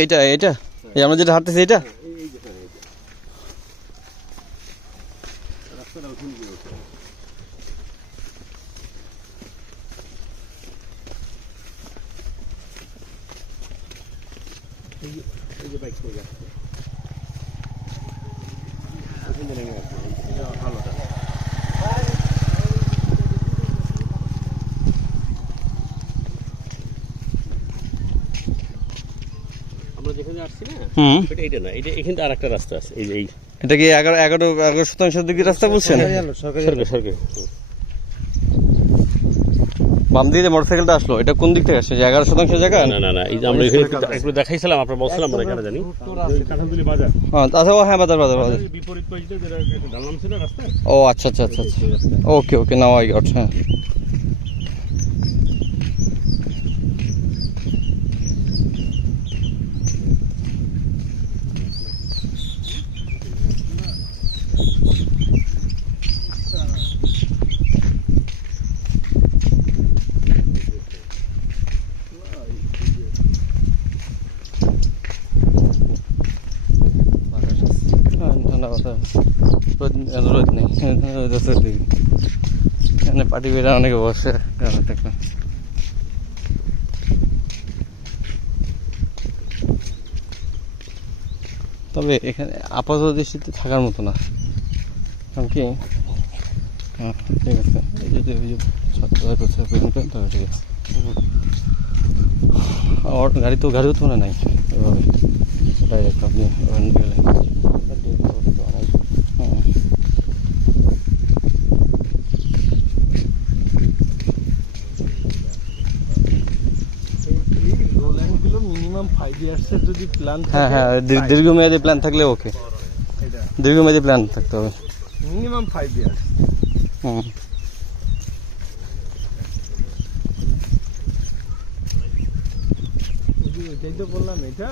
এইটা এইটা আমরা যেটা হাঁটতেছি এটা আমরা যেখানে আসছি না এটা না এটা এখানে আরেকটা রাস্তা আছে এই এটা কি 11% দিকে রাস্তা বলছেন সরকারি বাম দিয়ে যে মোটরসাইকেলটা আসলো এটা কোন দিক থেকে আসছে 11% জায়গা না না না এই যে আমরা এখানে একটু দেখাইছিলাম আপনারা বলছিলাম আমরা এখানে জানি কাঠালতলি বাজার আচ্ছা হ্যাঁ বাজার বিপরীত পাশে যেটা ঢালনাম ছিল রাস্তা ও আচ্ছা আচ্ছা আচ্ছা ওকে ওকে নাও আই গট হ্যাঁ রোদ নেই এখানে পার্টি বেড়া অনেকে বসে তবে এখানে আপাতত দৃষ্টিতে থাকার মতো না কারণ কি হ্যাঁ ঠিক আছে এই যে ঠিক আছে আর গাড়িও তো নাই এভাবে ডাইরেক্ট আপনি ওখানে গেলে দীর্ঘমেয়াদী প্ল্যান থাকলে ওকে দীর্ঘমেয়াদী প্ল্যান থাকতে হবে মিনিমাম 5 ইয়ার্স এটাই তো বললাম এটা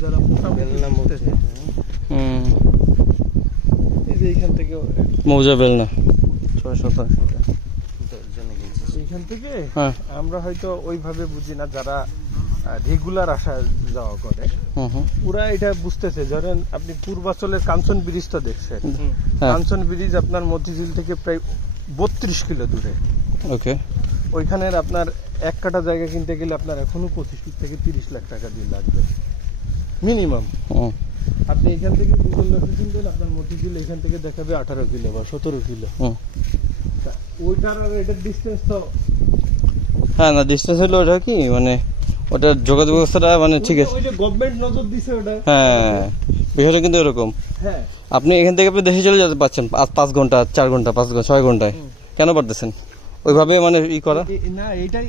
যারা এইখান থেকে মৌজা বেলনা 6 এইখান থেকে আমরা হয়তো ওইভাবে বুঝি না যারা রেগুলার আসা যাওয়া করে পুরা এটা বুঝতেছে ধরেন আপনি পূর্বাচলের কাঞ্চন ব্রিজটা দেখছেন কাঞ্চন ব্রিজ আপনার মতিঝিল থেকে প্রায় 32 কিলো দূরে ওকে ওইখানের আপনার এক কাটা জায়গা কিনতে গেলে আপনার এখনো 25 থেকে 30 লাখ টাকা দিয়ে লাগবে মিনিমাম আপনি এখান থেকে গুগল ম্যাপে কিনবেন আপনার মতিঝিল এখান থেকে দেখাবে 18 কিলো বা 17 কিলো ওইটার আর এটার ডিস্টেন্স তো হ্যাঁ না ডিস্টেন্স হলো ওটা কি মানে ওটা যোগাযোগ ব্যবস্থাটা মানে ঠিক আছে ওই যে গভর্নমেন্ট নজর দিছে ওটা হ্যাঁ বিষয়টা কিন্তু এরকম হ্যাঁ আপনি এখান থেকে আপনি দেশে চলে যেতে পারছেন 5 ঘন্টা 4 ঘন্টা 5 ঘন্টা 6 ঘন্টায় কেন পারতেছেন ওইভাবে মানে ই করা না এইটাই